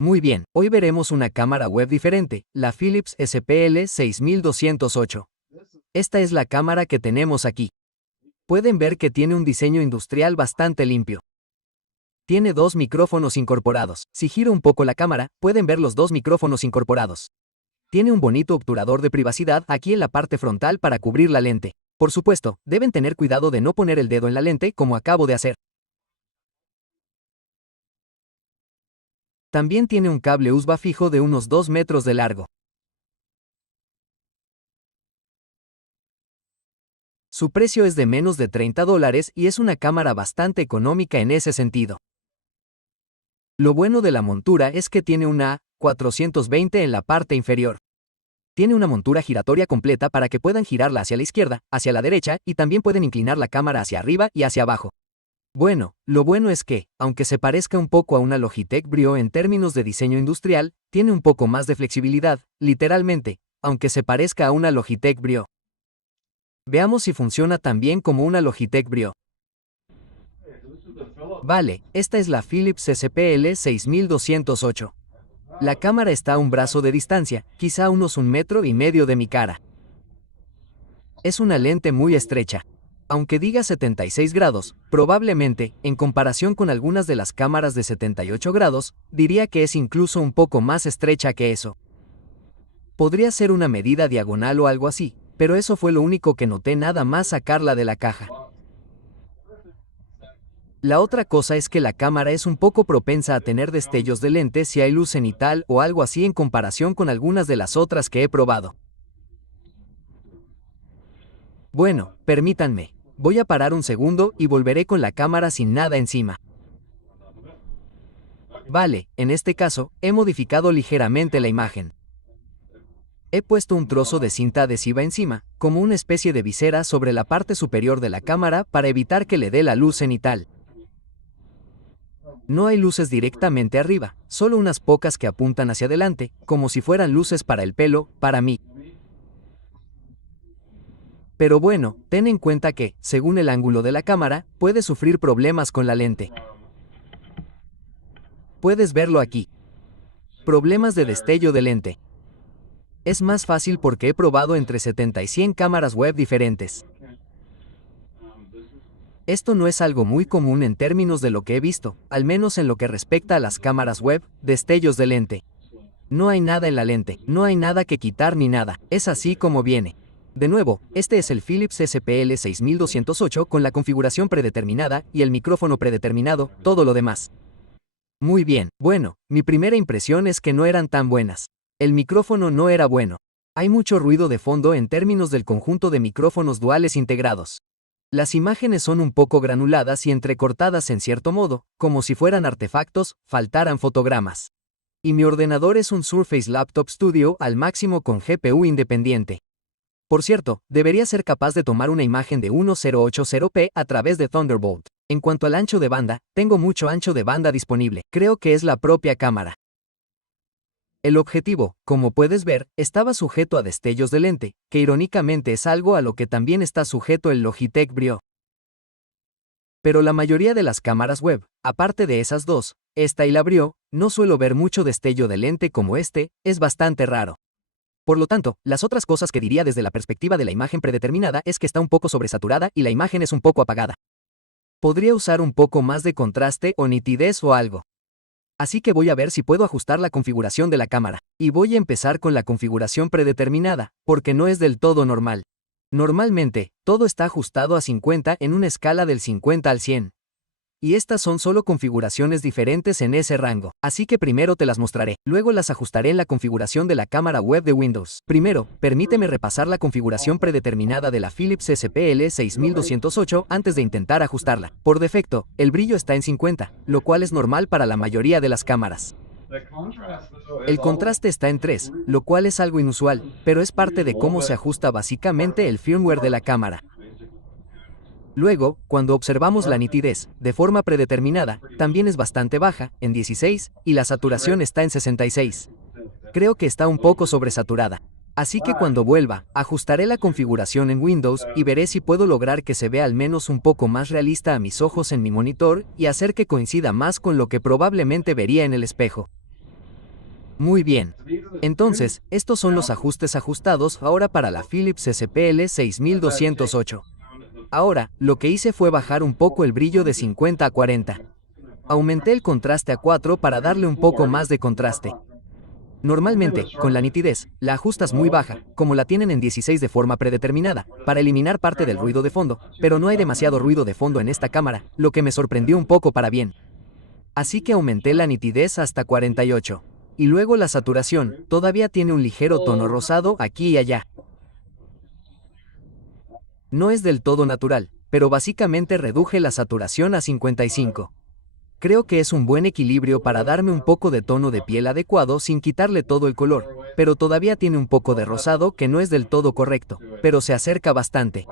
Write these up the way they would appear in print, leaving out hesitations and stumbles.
Muy bien, hoy veremos una cámara web diferente, la Philips SPL6208. Esta es la cámara que tenemos aquí. Pueden ver que tiene un diseño industrial bastante limpio. Tiene dos micrófonos incorporados. Si giro un poco la cámara, pueden ver los dos micrófonos incorporados. Tiene un bonito obturador de privacidad aquí en la parte frontal para cubrir la lente. Por supuesto, deben tener cuidado de no poner el dedo en la lente como acabo de hacer. También tiene un cable USB fijo de unos 2 metros de largo. Su precio es de menos de $30 y es una cámara bastante económica en ese sentido. Lo bueno de la montura es que tiene una A420 en la parte inferior. Tiene una montura giratoria completa para que puedan girarla hacia la izquierda, hacia la derecha y también pueden inclinar la cámara hacia arriba y hacia abajo. Bueno, lo bueno es que, aunque se parezca un poco a una Logitech Brio en términos de diseño industrial, tiene un poco más de flexibilidad, literalmente, aunque se parezca a una Logitech Brio. Veamos si funciona tan bien como una Logitech Brio. Vale, esta es la Philips SPL6208. La cámara está a un brazo de distancia, quizá unos 1,5 metros de mi cara. Es una lente muy estrecha. Aunque diga 76 grados, probablemente, en comparación con algunas de las cámaras de 78 grados, diría que es incluso un poco más estrecha que eso. Podría ser una medida diagonal o algo así, pero eso fue lo único que noté nada más sacarla de la caja. La otra cosa es que la cámara es un poco propensa a tener destellos de lente si hay luz cenital o algo así en comparación con algunas de las otras que he probado. Bueno, permítanme. Voy a parar un segundo y volveré con la cámara sin nada encima. Vale, en este caso, he modificado ligeramente la imagen. He puesto un trozo de cinta adhesiva encima, como una especie de visera sobre la parte superior de la cámara para evitar que le dé la luz cenital. No hay luces directamente arriba, solo unas pocas que apuntan hacia adelante, como si fueran luces para el pelo, para mí. Pero bueno, ten en cuenta que, según el ángulo de la cámara, puede sufrir problemas con la lente. Puedes verlo aquí. Problemas de destello de lente. Es más fácil porque he probado entre 70 y 100 cámaras web diferentes. Esto no es algo muy común en términos de lo que he visto, al menos en lo que respecta a las cámaras web, destellos de lente. No hay nada en la lente, no hay nada que quitar ni nada, es así como viene. De nuevo, este es el Philips SPL6208 con la configuración predeterminada y el micrófono predeterminado, todo lo demás. Muy bien, bueno, mi primera impresión es que no eran tan buenas. El micrófono no era bueno. Hay mucho ruido de fondo en términos del conjunto de micrófonos duales integrados. Las imágenes son un poco granuladas y entrecortadas en cierto modo, como si fueran artefactos, faltaran fotogramas. Y mi ordenador es un Surface Laptop Studio al máximo con GPU independiente. Por cierto, debería ser capaz de tomar una imagen de 1080p a través de Thunderbolt. En cuanto al ancho de banda, tengo mucho ancho de banda disponible, creo que es la propia cámara. El objetivo, como puedes ver, estaba sujeto a destellos de lente, que irónicamente es algo a lo que también está sujeto el Logitech Brio. Pero la mayoría de las cámaras web, aparte de esas dos, esta y la Brio, no suelo ver mucho destello de lente como este, es bastante raro. Por lo tanto, las otras cosas que diría desde la perspectiva de la imagen predeterminada es que está un poco sobresaturada y la imagen es un poco apagada. Podría usar un poco más de contraste o nitidez o algo. Así que voy a ver si puedo ajustar la configuración de la cámara. Y voy a empezar con la configuración predeterminada, porque no es del todo normal. Normalmente, todo está ajustado a 50 en una escala del 50 al 100. Y estas son solo configuraciones diferentes en ese rango, así que primero te las mostraré, luego las ajustaré en la configuración de la cámara web de Windows. Primero, permíteme repasar la configuración predeterminada de la Philips SPL6208 antes de intentar ajustarla. Por defecto, el brillo está en 50, lo cual es normal para la mayoría de las cámaras. El contraste está en 3, lo cual es algo inusual, pero es parte de cómo se ajusta básicamente el firmware de la cámara. Luego, cuando observamos la nitidez, de forma predeterminada, también es bastante baja, en 16, y la saturación está en 66. Creo que está un poco sobresaturada. Así que cuando vuelva, ajustaré la configuración en Windows y veré si puedo lograr que se vea al menos un poco más realista a mis ojos en mi monitor y hacer que coincida más con lo que probablemente vería en el espejo. Muy bien. Entonces, estos son los ajustes ajustados ahora para la Philips SPL 6208. Ahora, lo que hice fue bajar un poco el brillo de 50 a 40. Aumenté el contraste a 4 para darle un poco más de contraste. Normalmente, con la nitidez, la ajustas muy baja, como la tienen en 16 de forma predeterminada, para eliminar parte del ruido de fondo, pero no hay demasiado ruido de fondo en esta cámara, lo que me sorprendió un poco para bien. Así que aumenté la nitidez hasta 48. Y luego la saturación, todavía tiene un ligero tono rosado aquí y allá. No es del todo natural, pero básicamente reduje la saturación a 55. Creo que es un buen equilibrio para darme un poco de tono de piel adecuado sin quitarle todo el color, pero todavía tiene un poco de rosado que no es del todo correcto, pero se acerca bastante.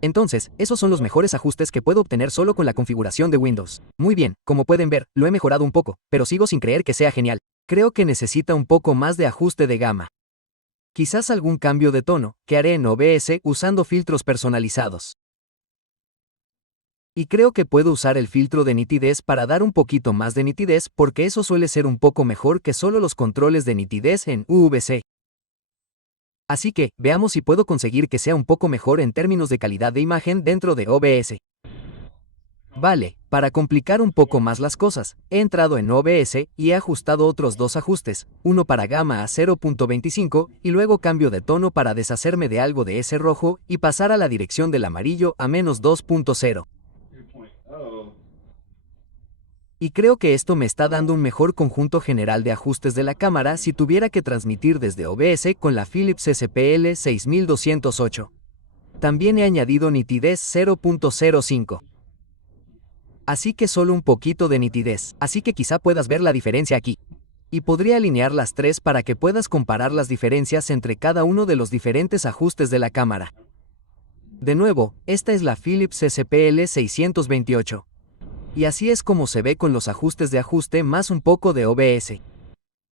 Entonces, esos son los mejores ajustes que puedo obtener solo con la configuración de Windows. Muy bien, como pueden ver, lo he mejorado un poco, pero sigo sin creer que sea genial. Creo que necesita un poco más de ajuste de gama. Quizás algún cambio de tono, que haré en OBS usando filtros personalizados. Y creo que puedo usar el filtro de nitidez para dar un poquito más de nitidez porque eso suele ser un poco mejor que solo los controles de nitidez en UVC. Así que, veamos si puedo conseguir que sea un poco mejor en términos de calidad de imagen dentro de OBS. Vale, para complicar un poco más las cosas, he entrado en OBS y he ajustado otros dos ajustes, uno para gama a 0.25 y luego cambio de tono para deshacerme de algo de ese rojo y pasar a la dirección del amarillo a -2.0. Y creo que esto me está dando un mejor conjunto general de ajustes de la cámara si tuviera que transmitir desde OBS con la Philips SPL 6208. También he añadido nitidez 0.05. Así que solo un poquito de nitidez, así que quizá puedas ver la diferencia aquí. Y podría alinear las tres para que puedas comparar las diferencias entre cada uno de los diferentes ajustes de la cámara. De nuevo, esta es la Philips SPL 628. Y así es como se ve con los ajustes de ajuste más un poco de OBS.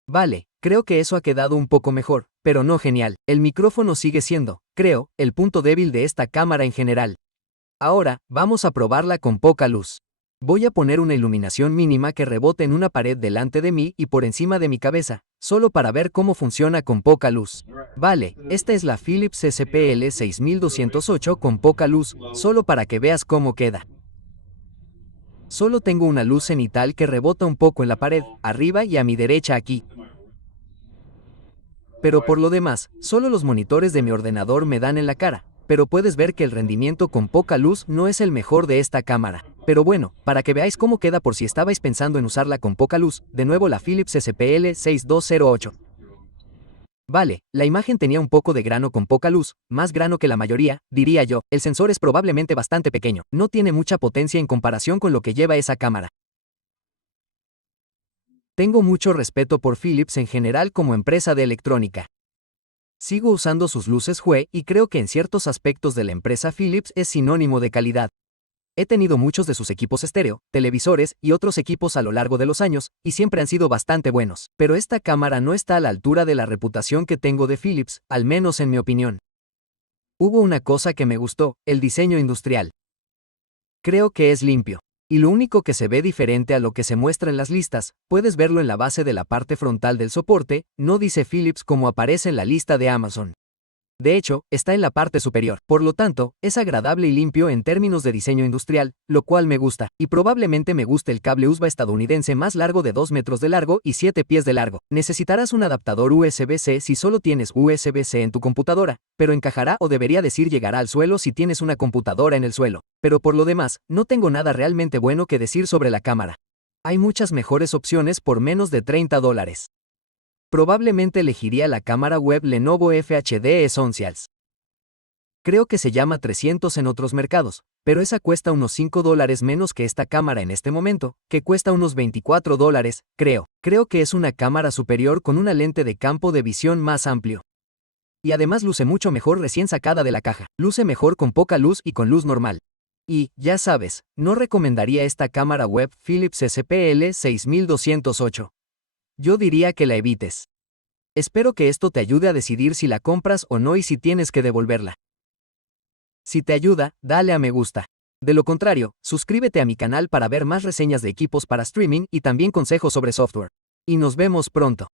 Vale, creo que eso ha quedado un poco mejor, pero no genial. El micrófono sigue siendo, creo, el punto débil de esta cámara en general. Ahora, vamos a probarla con poca luz. Voy a poner una iluminación mínima que rebote en una pared delante de mí y por encima de mi cabeza, solo para ver cómo funciona con poca luz. Vale, esta es la Philips SPL 6208 con poca luz, solo para que veas cómo queda. Solo tengo una luz cenital que rebota un poco en la pared, arriba y a mi derecha aquí. Pero por lo demás, solo los monitores de mi ordenador me dan en la cara, pero puedes ver que el rendimiento con poca luz no es el mejor de esta cámara. Pero bueno, para que veáis cómo queda por si estabais pensando en usarla con poca luz, de nuevo la Philips SPL 6208. Vale, la imagen tenía un poco de grano con poca luz, más grano que la mayoría, diría yo. El sensor es probablemente bastante pequeño, no tiene mucha potencia en comparación con lo que lleva esa cámara. Tengo mucho respeto por Philips en general como empresa de electrónica. Sigo usando sus luces Hue y creo que en ciertos aspectos de la empresa Philips es sinónimo de calidad. He tenido muchos de sus equipos estéreo, televisores y otros equipos a lo largo de los años, y siempre han sido bastante buenos. Pero esta cámara no está a la altura de la reputación que tengo de Philips, al menos en mi opinión. Hubo una cosa que me gustó, el diseño industrial. Creo que es limpio. Y lo único que se ve diferente a lo que se muestra en las listas, puedes verlo en la base de la parte frontal del soporte, no dice Philips como aparece en la lista de Amazon. De hecho, está en la parte superior, por lo tanto, es agradable y limpio en términos de diseño industrial, lo cual me gusta, y probablemente me guste el cable USB estadounidense más largo de 2 metros de largo y 7 pies de largo. Necesitarás un adaptador USB-C si solo tienes USB-C en tu computadora, pero encajará o debería decir llegará al suelo si tienes una computadora en el suelo. Pero por lo demás, no tengo nada realmente bueno que decir sobre la cámara. Hay muchas mejores opciones por menos de $30. Probablemente elegiría la cámara web Lenovo FHD Essentials. Creo que se llama 300 en otros mercados, pero esa cuesta unos $5 menos que esta cámara en este momento, que cuesta unos $24, creo. Creo que es una cámara superior con una lente de campo de visión más amplio. Y además luce mucho mejor recién sacada de la caja. Luce mejor con poca luz y con luz normal. Y, ya sabes, no recomendaría esta cámara web Philips SPL 6208. Yo diría que la evites. Espero que esto te ayude a decidir si la compras o no y si tienes que devolverla. Si te ayuda, dale a me gusta. De lo contrario, suscríbete a mi canal para ver más reseñas de equipos para streaming y también consejos sobre software. Y nos vemos pronto.